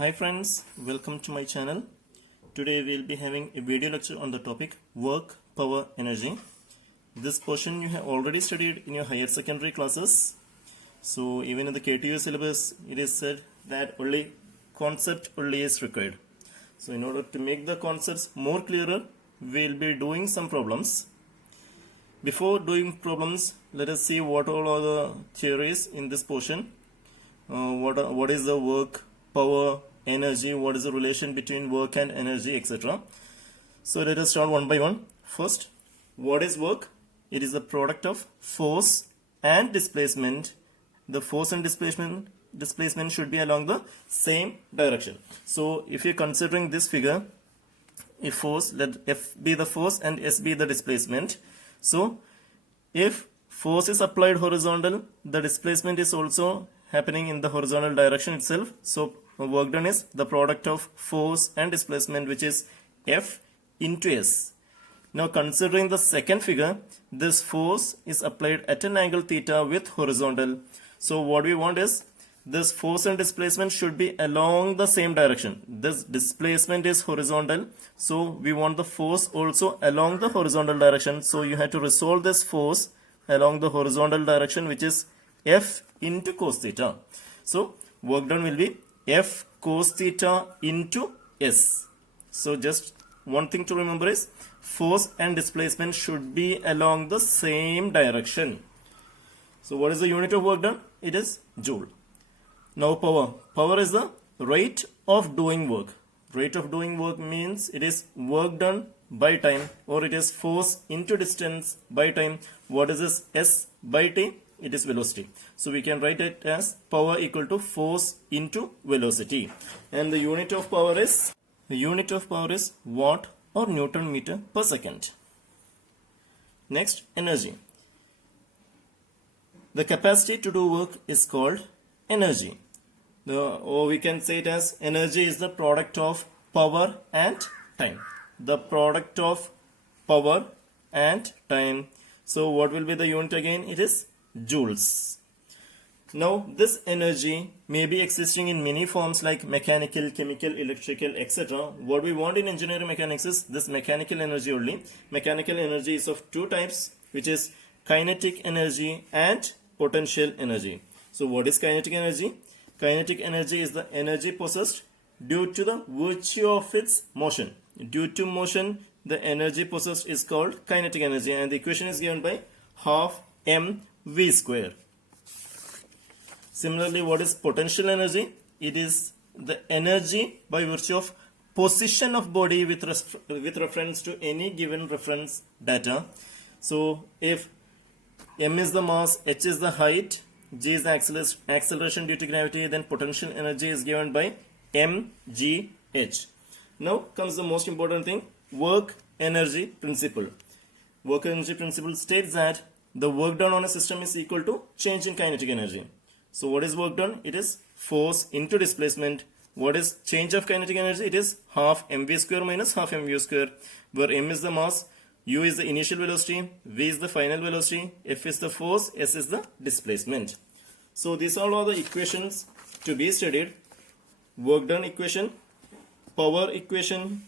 Hi friends, welcome to my channel. Today we will be having a video lecture on the topic work, power, energy. This portion you have already studied in your higher secondary classes. So even in the KTU syllabus it is said that only concept only is required. So in order to make the concepts more clearer, we will be doing some problems. Before doing problems, let us see what all are the theories in this portion. What is the work, power, energy, what is the relation between work and energy, etc. So let us start one by one. First, what is work? It is the product of force and displacement. The force and displacement should be along the same direction. So if you are considering this figure, if force, let F be the force and S be the displacement. So if force is applied horizontal, the displacement is also happening in the horizontal direction itself. So work done is the product of force and displacement, which is F into S. Now considering the second figure, this force is applied at an angle theta with horizontal. So what we want is this force and displacement should be along the same direction. This displacement is horizontal, so we want the force also along the horizontal direction. So you have to resolve this force along the horizontal direction, which is F into cos theta. So work done will be F cos theta into S. So just one thing to remember is force and displacement should be along the same direction. So what is the unit of work done? It is joule. Now power. Power is the rate of doing work. Rate of doing work means it is work done by time, or it is force into distance by time. What is this? S by T? It is velocity. So we can write it as power equal to force into velocity. And the unit of power is watt or Newton meter per second. Next, energy. The capacity to do work is called energy. Or we can say it as energy is the product of power and time. The product of power and time. So what will be the unit again? It is joules. Now this energy may be existing in many forms like mechanical, chemical, electrical, etc. What we want in engineering mechanics is this mechanical energy only. Mechanical energy is of two types, which is kinetic energy and potential energy. So what is kinetic energy? Kinetic energy is the energy possessed due to the virtue of its motion. Due to motion, the energy possessed is called kinetic energy, and the equation is given by half mv square. Similarly, what is potential energy? It is the energy by virtue of position of body with reference to any given reference data. So if m is the mass, h is the height, g is the acceleration due to gravity, then potential energy is given by mgh. Now comes the most important thing, work energy principle. Work energy principle states that the work done on a system is equal to change in kinetic energy. So what is work done? It is force into displacement. What is change of kinetic energy? It is half mv square minus half mv square, where m is the mass, u is the initial velocity, v is the final velocity, f is the force, s is the displacement. So these all are the equations to be studied. Work done equation, power equation,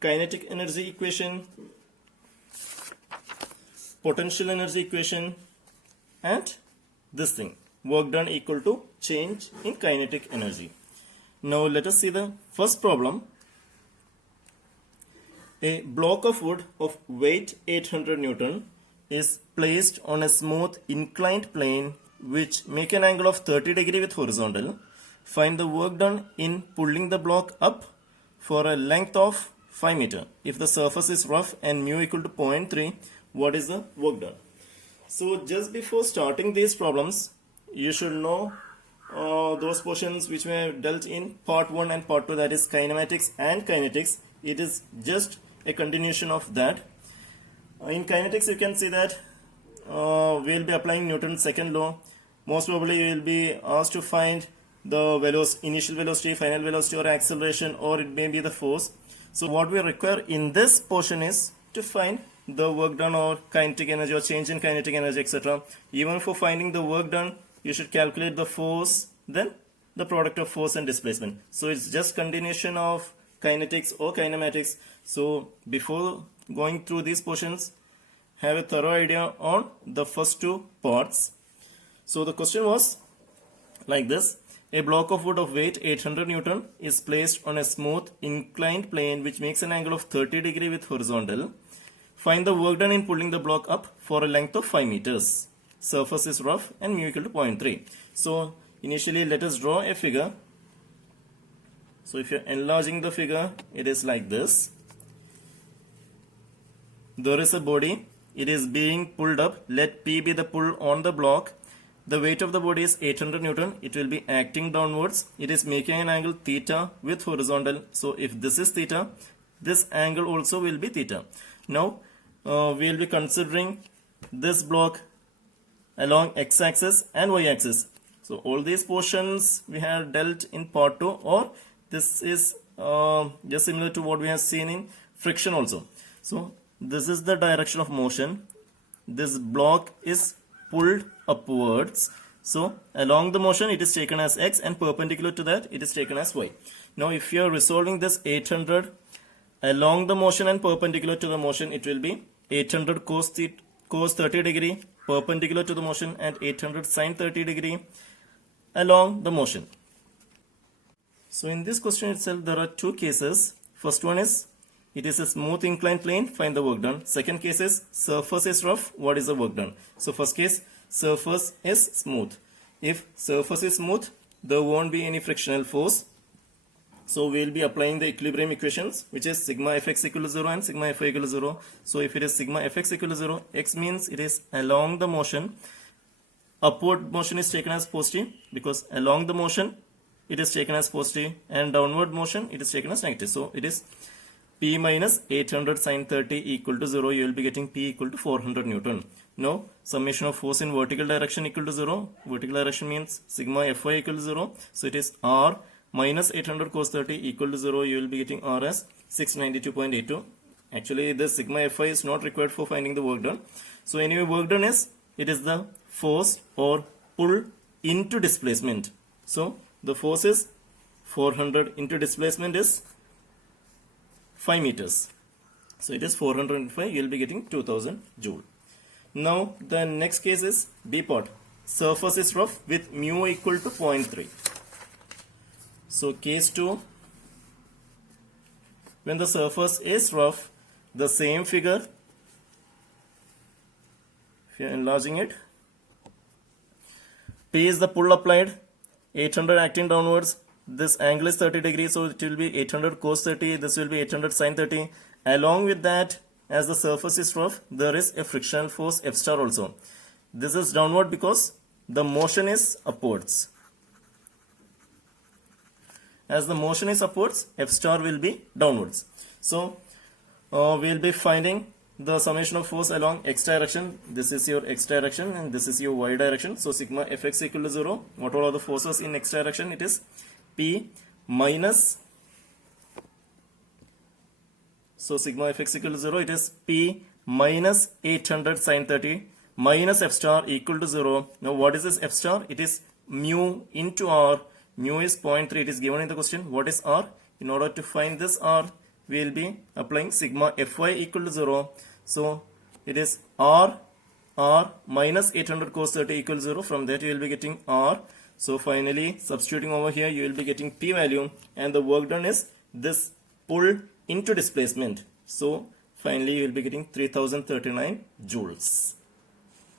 kinetic energy equation, potential energy equation, and this thing, work done equal to change in kinetic energy. Now let us see the first problem. A block of wood of weight 800 Newton is placed on a smooth inclined plane which make an angle of 30 degree with horizontal. Find the work done in pulling the block up for a length of 5 meter. If the surface is rough and mu equal to 0.3, what is the work done? So just before starting these problems, you should know those portions which we have dealt in part 1 and part 2, that is kinematics and kinetics. It is just a continuation of that. In kinetics you can see that we will be applying Newton's second law. Most probably you will be asked to find the initial velocity, final velocity, or acceleration, or it may be the force. So what we require in this portion is to find the work done or kinetic energy or change in kinetic energy, etc. Even for finding the work done, you should calculate the force, then the product of force and displacement. So it's just continuation of kinetics or kinematics. So before going through these portions, have a thorough idea on the first two parts. So the question was like this: a block of wood of weight 800 Newton is placed on a smooth inclined plane which makes an angle of 30 degree with horizontal. Find the work done in pulling the block up for a length of 5 meters. Surface is rough and mu equal to 0.3. So initially let us draw a figure. So if you're enlarging the figure, it is like this. There is a body. It is being pulled up. Let P be the pull on the block. The weight of the body is 800 Newton. It will be acting downwards. It is making an angle theta with horizontal. So if this is theta, this angle also will be theta. Now we will be considering this block along x-axis and y-axis. So all these portions we have dealt in part 2, or this is just similar to what we have seen in friction also. So this is the direction of motion. This block is pulled upwards. So along the motion it is taken as x, and perpendicular to that it is taken as y. Now if you are resolving this 800 along the motion and perpendicular to the motion, it will be 800 cos 30 degree perpendicular to the motion and 800 sin 30 degree along the motion. So in this question itself there are two cases. First one is it is a smooth inclined plane, find the work done. Second case is surface is rough, what is the work done? So first case, surface is smooth. If surface is smooth, there won't be any frictional force. So we will be applying the equilibrium equations, which is sigma fx equal to 0 and sigma fy equal to 0. So if it is sigma fx equal to 0, x means it is along the motion. Upward motion is taken as positive because along the motion it is taken as positive, and downward motion it is taken as negative. So it is P minus 800 sin 30 equal to 0. You will be getting P equal to 400 Newton. Now summation of force in vertical direction equal to 0. Vertical direction means sigma Fy equal to 0. So it is R minus 800 cos 30 equal to 0. You will be getting R as 692.82. Actually this sigma Fy is not required for finding the work done. So anyway, work done is, it is the force or pull into displacement. So the force is 400 into displacement is 5 meters. So it is 405. You will be getting 2000 joule. Now the next case is B part. Surface is rough with mu equal to 0.3. So case 2, when the surface is rough, the same figure, if you are enlarging it, P is the pull applied, 800 acting downwards, this angle is 30 degrees, so it will be 800 cos 30, this will be 800 sin 30. Along with that, as the surface is rough, there is a frictional force F star also. This is downward because the motion is upwards. As the motion is upwards, F star will be downwards. So we will be finding the summation of force along x direction. This is your x direction and this is your y direction. So sigma fx equal to 0. What are the forces in x direction? It is P minus, so sigma fx equal to 0. It is P minus 800 sin 30 minus F star equal to 0. Now what is this F star? It is mu into R. Mu is 0.3. It is given in the question. What is R? In order to find this R, we will be applying sigma Fy equal to 0. So it is R minus 800 cos 30 equal to 0. From that you will be getting R. So finally substituting over here, you will be getting P value, and the work done is this pull into displacement. So finally you will be getting 3039 joules.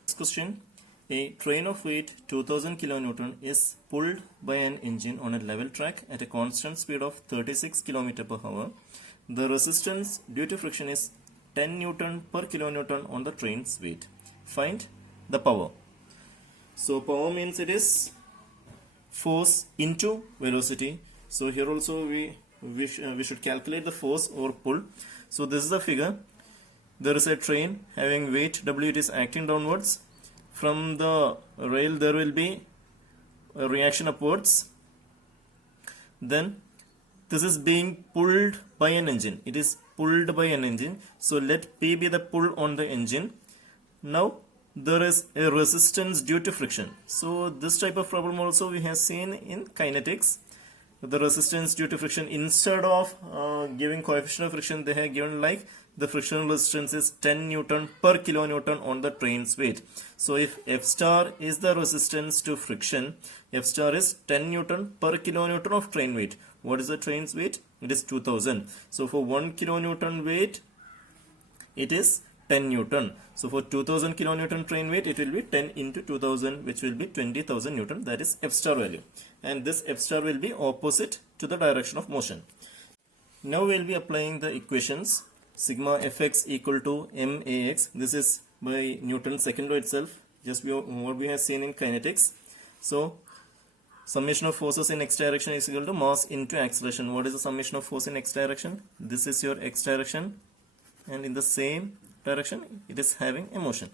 Next question. A train of weight 2000 kilonewton is pulled by an engine on a level track at a constant speed of 36 km per hour. The resistance due to friction is 10 Newton per kilonewton on the train's weight. Find the power. So power means it is force into velocity. So here also we should calculate the force or pull. So this is the figure. There is a train having weight W. It is acting downwards. From the rail there will be a reaction upwards. Then this is being pulled by an engine. It is pulled by an engine. So let P be the pull on the engine. Now there is a resistance due to friction. So this type of problem also we have seen in kinetics. The resistance due to friction, instead of giving coefficient of friction, they have given like the frictional resistance is 10 Newton per kilonewton on the train's weight. So if F star is the resistance to friction, F star is 10 Newton per kilonewton of train weight. What is the train's weight? It is 2000. So for 1 kilonewton weight, it is 10 Newton. So for 2000 kilonewton train weight, it will be 10 into 2000, which will be 20,000 Newton. That is F star value. And this F star will be opposite to the direction of motion. Now we will be applying the equations. Sigma Fx equal to max. This is by Newton's second law itself. Just what we have seen in kinetics. So summation of forces in x direction is equal to mass into acceleration. What is the summation of force in x direction? This is your x direction, and in the same direction it is having a motion.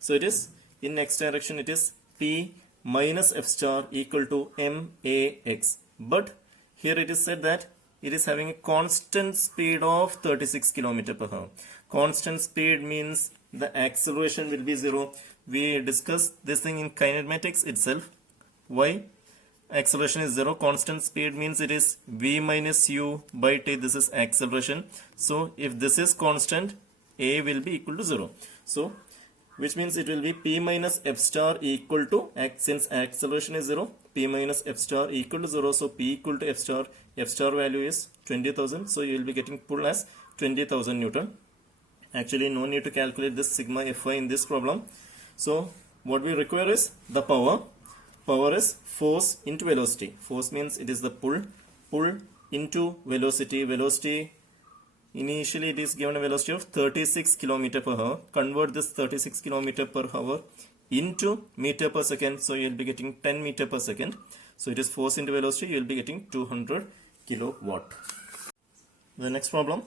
So it is in x direction, it is P minus F star equal to max. But here it is said that it is having a constant speed of 36 km per hour. Constant speed means the acceleration will be 0. We discussed this thing in kinematics itself. Why acceleration is 0? Constant speed means it is v minus u by t. This is acceleration. So if this is constant, a will be equal to 0. So which means it will be P minus F star equal to, since acceleration is 0, P minus F star equal to 0. So P equal to F star value is 20,000. So you will be getting pull as 20,000 Newton. Actually no need to calculate this sigma Fy in this problem. So what we require is the power. Power is force into velocity. Force means it is the pull into velocity. Velocity, initially it is given a velocity of 36 km per hour. Convert this 36 km per hour into meter per second. So you will be getting 10 meter per second. So it is force into velocity. You will be getting 200 kilowatt. The next problem.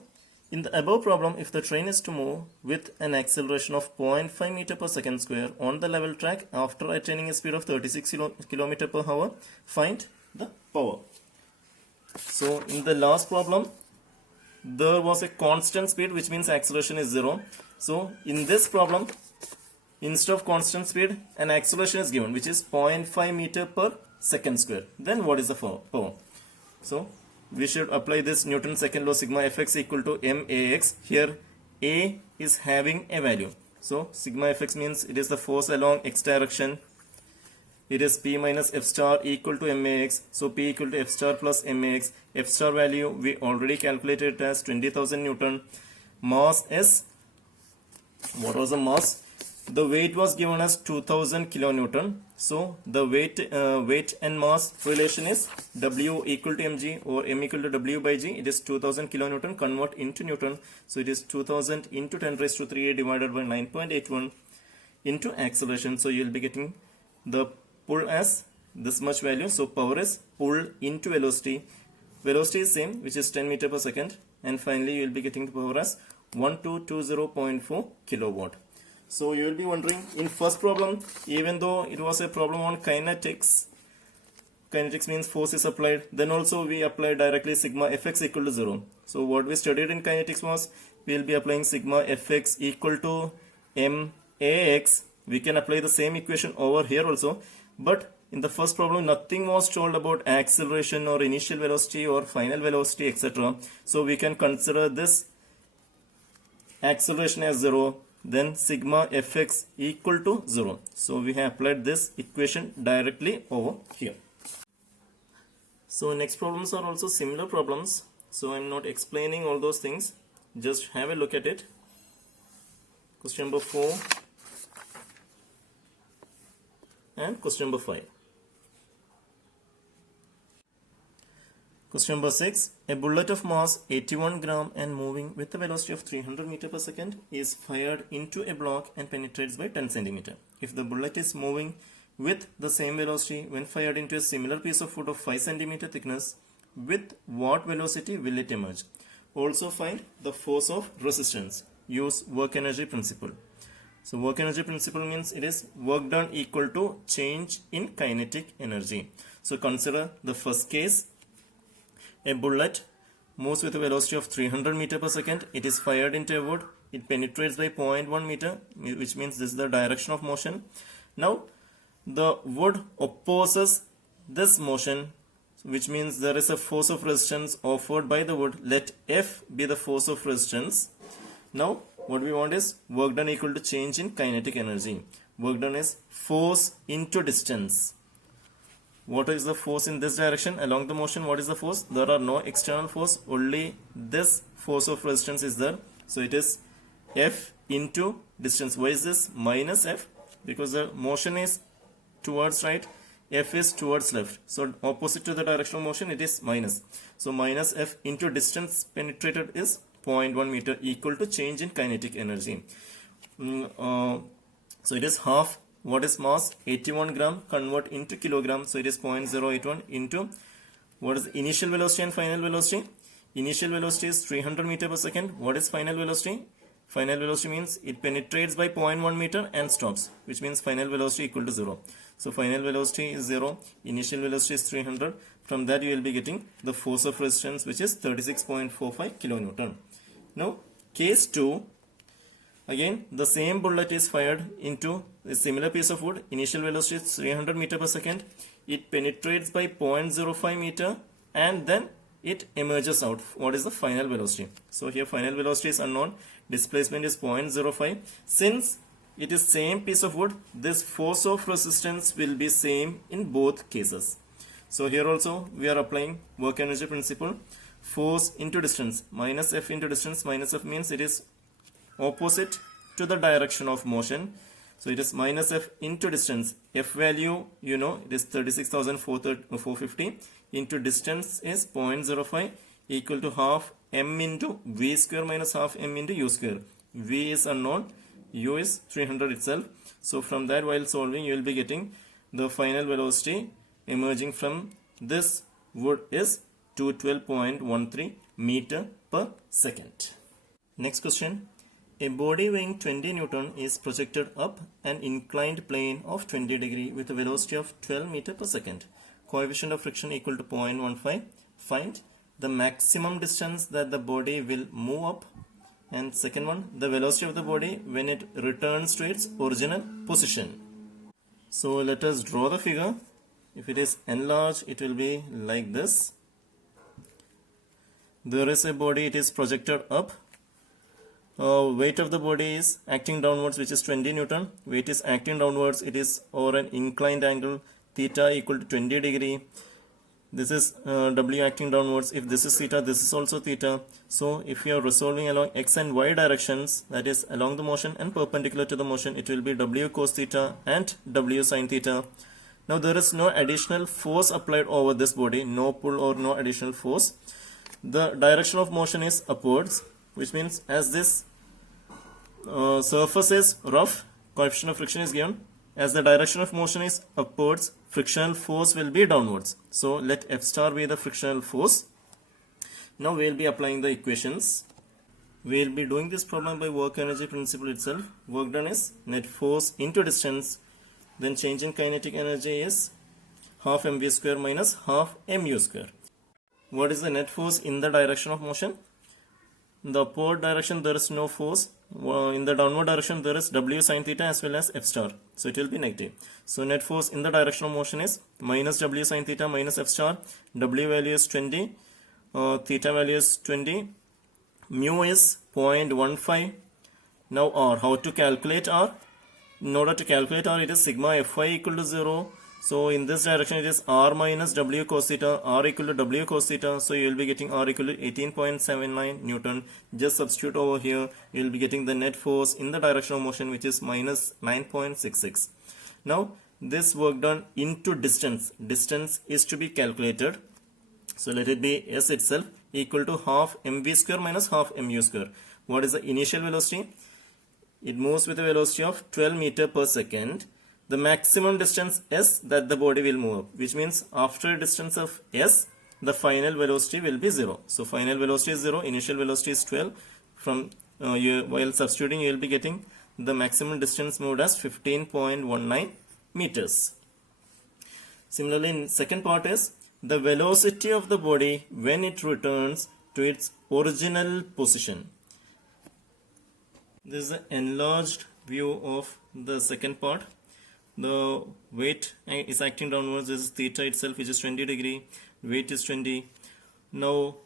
In the above problem, if the train is to move with an acceleration of 0.5 meter per second square on the level track after attaining a speed of 36 km per hour, find the power. So in the last problem, there was a constant speed, which means acceleration is 0. So in this problem, instead of constant speed, an acceleration is given, which is 0.5 meter per second square. Then what is the power? So we should apply this Newton's second law, sigma Fx equal to max. Here a is having a value. So sigma Fx means it is the force along x direction. It is P minus F star equal to max. So P equal to F star plus max. F star value we already calculated as 20,000 Newton. Mass is, what was the mass? The weight was given as 2000 kilonewton. So the weight and mass relation is W equal to mg or m equal to W by g. It is 2000 kilonewton. Convert into Newton. So it is 2000 into 10 raised to 3 divided by 9.81 into acceleration. So you will be getting the pull as this much value. So power is pull into velocity. Velocity is same, which is 10 meter per second. And finally you will be getting the power as 1220.4 kilowatt. So you will be wondering, in first problem, even though it was a problem on kinetics means force is applied, then also we applied directly sigma Fx equal to 0. So what we studied in kinetics was, we will be applying sigma Fx equal to max. We can apply the same equation over here also, but in the first problem nothing was told about acceleration or initial velocity or final velocity, etc. So we can consider this acceleration as 0. Then sigma Fx equal to 0. So we have applied this equation directly over here. So next problems are also similar problems. So I am not explaining all those things. Just have a look at it. Question number 4 and question number 5. Question number 6. A bullet of mass 81 gram and moving with a velocity of 300 meter per second is fired into a block and penetrates by 10 centimeter. If the bullet is moving with the same velocity when fired into a similar piece of wood of 5 centimeter thickness, with what velocity will it emerge? Also find the force of resistance. Use work energy principle. So work energy principle means it is work done equal to change in kinetic energy. So consider the first case. A bullet moves with a velocity of 300 meter per second. It is fired into a wood. It penetrates by 0.1 meter, which means this is the direction of motion. Now, the wood opposes this motion, which means there is a force of resistance offered by the wood. Let F be the force of resistance. Now, what we want is work done equal to change in kinetic energy. Work done is force into distance. What is the force in this direction along the motion? What is the force? There are no external force, only this force of resistance is there. So it is F into distance. Why is this minus F? Because the motion is towards right, F is towards left. So opposite to the direction of motion, it is minus. So minus F into distance penetrated is 0.1 meter, equal to change in kinetic energy. So it is half. What is mass? 81 gram, convert into kilogram. So it is 0.081 into what is the initial velocity and final velocity? Initial velocity is 300 meter per second. What is final velocity? Final velocity means it penetrates by 0.1 meter and stops, which means final velocity equal to 0. So final velocity is 0, initial velocity is 300. From that you will be getting the force of resistance, which is 36.45 kilonewton. Now case 2, again the same bullet is fired into a similar piece of wood. Initial velocity is 300 meter per second. It penetrates by 0.05 meter and then it emerges out. What is the final velocity? So here final velocity is unknown. Displacement is 0.05. Since it is same piece of wood, this force of resistance will be same in both cases. So here also we are applying work energy principle. Force into distance, minus F into distance. Minus F means it is opposite to the direction of motion. So it is minus F into distance. F value, you know, it is 36,450 into distance is 0.05 equal to half m into v square minus half m into u square. V is unknown, u is 300 itself. So from that, while solving, you will be getting the final velocity emerging from this wood is 212.13 meter per second. Next question. A body weighing 20 Newton is projected up an inclined plane of 20 degree with a velocity of 12 meter per second. Coefficient of friction equal to 0.15. Find the maximum distance that the body will move up. And second one, the velocity of the body when it returns to its original position. So let us draw the figure. If it is enlarged, it will be like this. There is a body, it is projected up. Weight of the body is acting downwards, which is 20 Newton. Weight is acting downwards, it is over an inclined angle, theta equal to 20 degree. This is W acting downwards. If this is theta, this is also theta. So if you are resolving along x and y directions, that is along the motion and perpendicular to the motion, it will be W cos theta and W sin theta. Now there is no additional force applied over this body, no pull or no additional force. The direction of motion is upwards, which means as this surface is rough, coefficient of friction is given. As the direction of motion is upwards, frictional force will be downwards. So let F star be the frictional force. Now we will be applying the equations. We will be doing this problem by work energy principle itself. Work done is net force into distance. Then change in kinetic energy is half mv square minus half mu square. What is the net force in the direction of motion? In the upward direction there is no force. In the downward direction there is W sin theta as well as F star. So it will be negative. So net force in the direction of motion is minus W sin theta minus F star. W value is 20. Theta value is 20. Mu is 0.15. Now R. How to calculate R? In order to calculate R, it is sigma Fy equal to 0. So in this direction it is R minus W cos theta, R equal to W cos theta. So you will be getting R equal to 18.79 Newton. Just substitute over here. You will be getting the net force in the direction of motion, which is minus 9.66. Now this work done into distance. Distance is to be calculated. So let it be S itself equal to half mv square minus half mu square. What is the initial velocity? It moves with a velocity of 12 meter per second. The maximum distance s that the body will move up, which means after a distance of s, the final velocity will be 0. So final velocity is 0, initial velocity is 12. From while substituting, you will be getting the maximum distance moved as 15.19 meters. Similarly, in second part is the velocity of the body when it returns to its original position. This is an enlarged view of the second part. The weight is acting downwards. This is theta itself, which is 20 degree. Weight is 20. Now,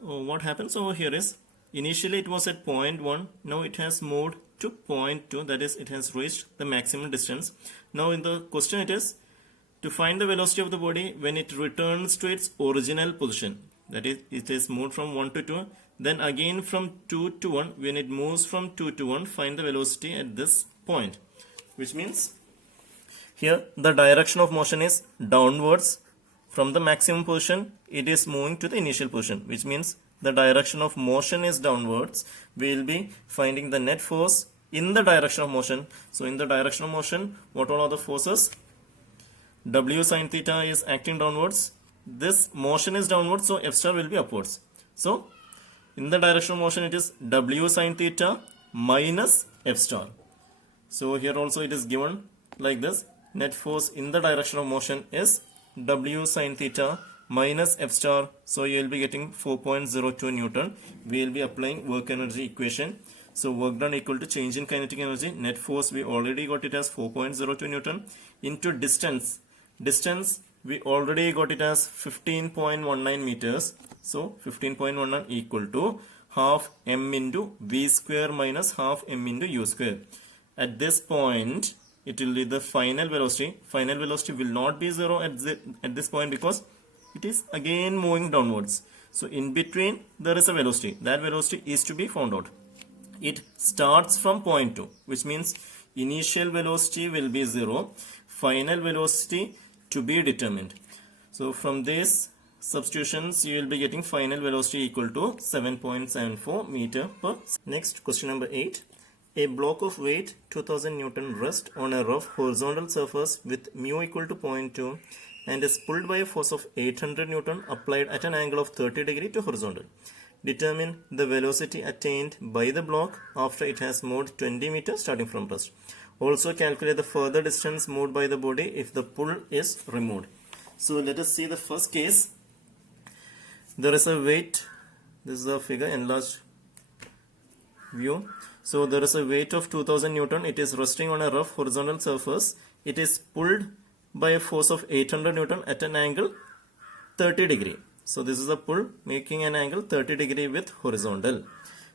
what happens over here is, initially it was at point 1. Now it has moved to point 2. That is, it has reached the maximum distance. Now in the question it is to find the velocity of the body when it returns to its original position. That is, it is moved from 1 to 2. Then again from 2 to 1. When it moves from 2 to 1, find the velocity at this point. Which means here the direction of motion is downwards. From the maximum position, it is moving to the initial position, which means the direction of motion is downwards. We will be finding the net force in the direction of motion. So in the direction of motion, what all are the forces? W sine theta is acting downwards. This motion is downwards, so F star will be upwards. So in the direction of motion, it is W sine theta minus F star. So here also it is given like this. Net force in the direction of motion is W sine theta minus F star. So you will be getting 4.02 Newton. We will be applying work energy equation. So work done equal to change in kinetic energy. Net force we already got it as 4.02 Newton into distance. Distance we already got it as 15.19 meters. So 15.19 equal to half m into v square minus half m into u square. At this point, it will be the final velocity. Final velocity will not be 0 at this point because it is again moving downwards. So in between there is a velocity. That velocity is to be found out. It starts from point 2, which means initial velocity will be 0. Final velocity to be determined. So from this substitutions, you will be getting final velocity equal to 7.74 meter per. Next, question number 8. A block of weight 2000 Newton rests on a rough horizontal surface with mu equal to 0.2 and is pulled by a force of 800 Newton applied at an angle of 30 degree to horizontal. Determine the velocity attained by the block after it has moved 20 meters starting from rest. Also calculate the further distance moved by the body if the pull is removed. So let us see the first case. There is a weight. This is a figure, enlarged view. So there is a weight of 2000 Newton. It is resting on a rough horizontal surface. It is pulled by a force of 800 Newton at an angle 30 degree. So this is a pull making an angle 30 degree with horizontal.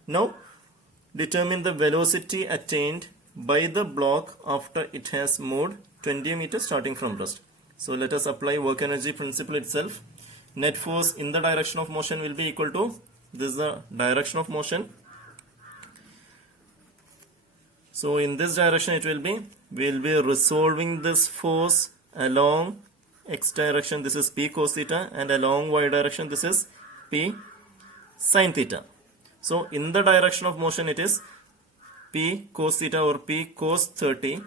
Now determine the velocity attained by the block after it has moved 20 meters starting from rest. So let us apply work energy principle itself. Net force in the direction of motion will be equal to, this is the direction of motion. So in this direction we will be resolving this force along x direction, this is p cos theta, and along y direction this is p sin theta. So in the direction of motion it is p cos theta or p cos 30,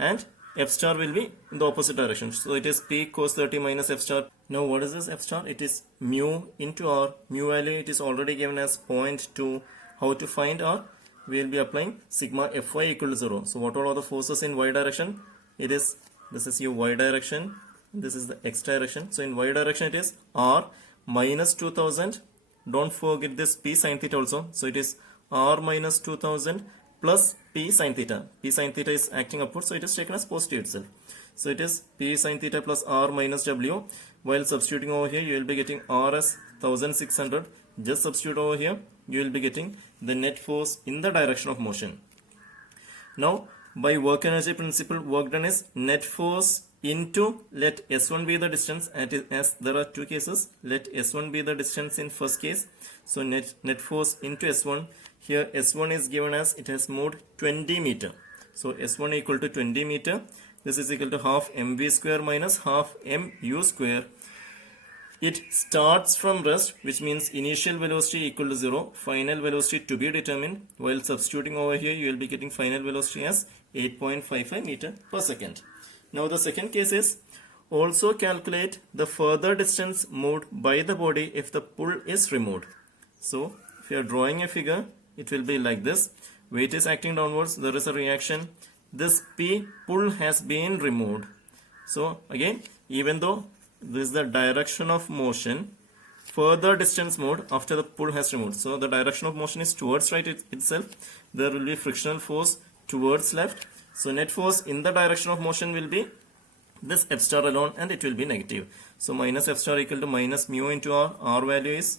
and f star will be in the opposite direction. So it is p cos 30 minus f star. Now what is this f star? It is mu into r. Mu value it is already given as 0.2. How to find r? We will be applying sigma fy equal to 0. So what all are the forces in y direction? This is your y direction. This is the x direction. So in y direction it is r minus 2000. Don't forget this p sin theta also. So it is r minus 2000 plus p sin theta. P sin theta is acting upwards, so it is taken as positive itself. So it is p sin theta plus r minus w. While substituting over here, you will be getting r as 1600. Just substitute over here, you will be getting the net force in the direction of motion. Now, by work energy principle, work done is net force into, let S1 be the distance, as there are two cases, let S1 be the distance in first case. So net force into S1. Here S1 is given as it has moved 20 meter. So S1 equal to 20 meter. This is equal to half mv square minus half mu square. It starts from rest, which means initial velocity equal to 0, final velocity to be determined. While substituting over here, you will be getting final velocity as 8.55 meter per second. Now the second case is also calculate the further distance moved by the body if the pull is removed. So if you are drawing a figure, it will be like this. Weight is acting downwards, there is a reaction. This P pull has been removed. So again, even though this is the direction of motion, further distance mode after the pull has removed. So the direction of motion is towards right itself. There will be frictional force towards left. So net force in the direction of motion will be this F star alone, and it will be negative. So minus F star equal to minus mu into R. R value is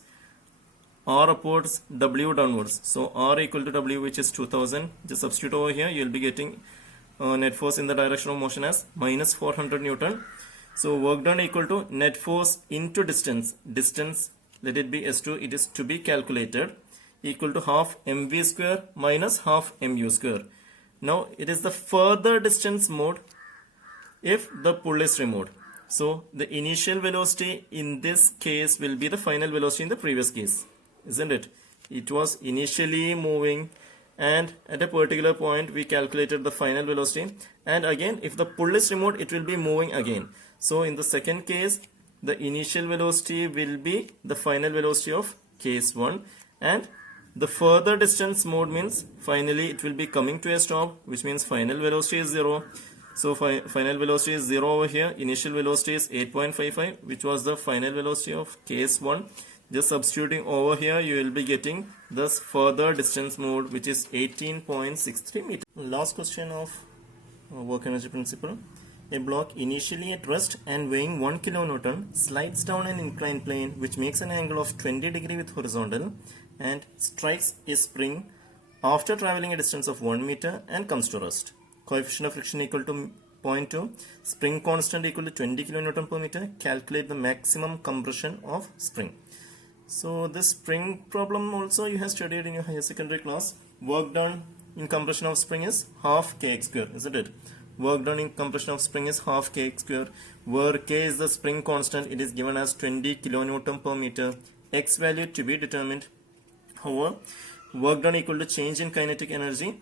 R upwards, W downwards. So R equal to W, which is 2000. Just substitute over here. You will be getting net force in the direction of motion as minus 400 Newton. So work done equal to net force into distance. Distance, let it be S2. It is to be calculated, equal to half mv square minus half mu square. Now it is the further distance mode if the pull is removed. So the initial velocity in this case will be the final velocity in the previous case, isn't it? It was initially moving, and at a particular point we calculated the final velocity, and again if the pull is removed it will be moving again. So in the second case the initial velocity will be the final velocity of case 1, and the further distance mode means finally it will be coming to a stop, which means final velocity is 0. So final velocity is 0 over here. Initial velocity is 8.55, which was the final velocity of case 1. Just substituting over here, you will be getting this further distance mode, which is 18.63 meters. Last question of work energy principle. A block initially at rest and weighing 1 kilonewton slides down an inclined plane which makes an angle of 20 degree with horizontal and strikes a spring after traveling a distance of 1 meter and comes to rest. Coefficient of friction equal to 0.2, spring constant equal to 20 kilonewton per meter. Calculate the maximum compression of spring. So this spring problem also you have studied in your higher secondary class. Work done in compression of spring is half kx square, isn't it? Work done in compression of spring is half kx square, where k is the spring constant. It is given as 20 kilonewton per meter. X value to be determined. However, work done equal to change in kinetic energy.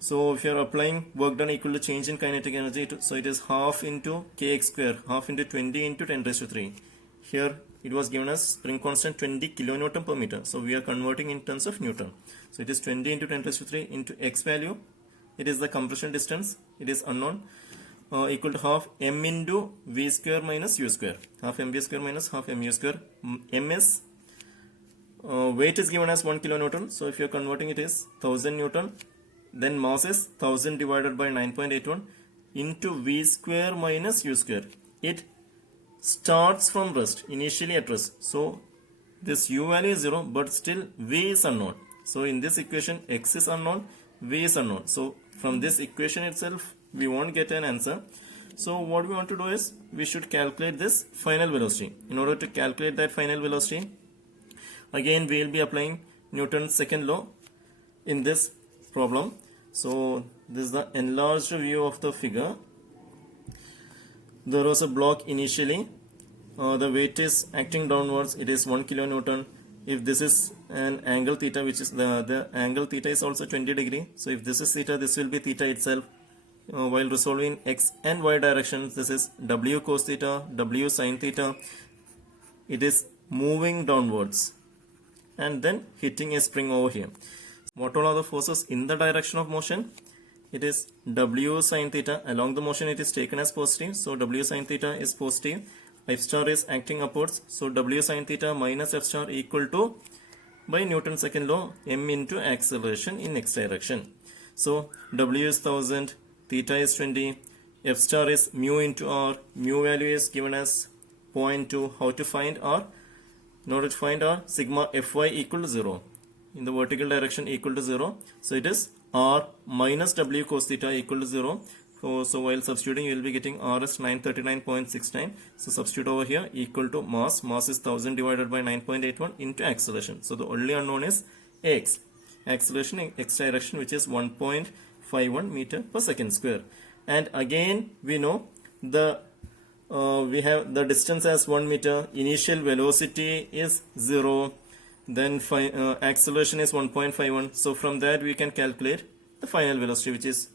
So if you are applying work done equal to change in kinetic energy, so it is half into kx square, half into 20 into 10 raised to 3. Here it was given as spring constant 20 kilonewton per meter. So we are converting in terms of Newton. So it is 20 into 10 raised to 3 into x value. It is the compression distance. It is unknown. Equal to half m into v square minus u square. Half mv square minus half mu square. Ms weight is given as 1 kilonewton. So if you are converting, it is 1000 Newton. Then mass is 1000 divided by 9.81 into v square minus u square. It starts from rest, initially at rest. So this u value is 0, but still v is unknown. So in this equation x is unknown, v is unknown. So from this equation itself we won't get an answer. So what we want to do is we should calculate this final velocity. In order to calculate that final velocity, again we will be applying Newton's second law in this problem. So this is the enlarged view of the figure. There was a block initially. The weight is acting downwards. It is 1 kilonewton. If this is an angle theta, which is the angle theta is also 20 degree. So if this is theta, this will be theta itself. While resolving x and y directions, this is w cos theta, w sin theta. It is moving downwards and then hitting a spring over here. What all are the forces in the direction of motion? It is w sin theta. Along the motion it is taken as positive. So w sin theta is positive. F star is acting upwards. So w sin theta minus f star equal to, by Newton's second law, m into acceleration in x direction. So w is 1000, theta is 20, f star is mu into r. Mu value is given as 0.2. How to find r? In order to find r, sigma fy equal to 0. In the vertical direction equal to 0. So it is r minus w cos theta equal to 0. So while substituting you will be getting r as 939.69. So substitute over here equal to mass. Mass is 1000 divided by 9.81 into acceleration. So the only unknown is x. Acceleration in x direction, which is 1.51 meter per second square. And again we know the we have the distance as 1 meter. Initial velocity is 0. Then acceleration is 1.51. So from that we can calculate the final velocity, which is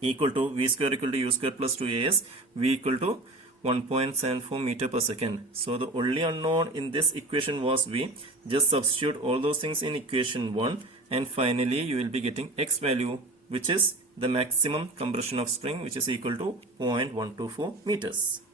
equal to v square equal to u square plus 2as, v equal to 1.74 meter per second. So the only unknown in this equation was v. Just substitute all those things in equation 1, and finally you will be getting x value, which is the maximum compression of spring, which is equal to 0.124 meters.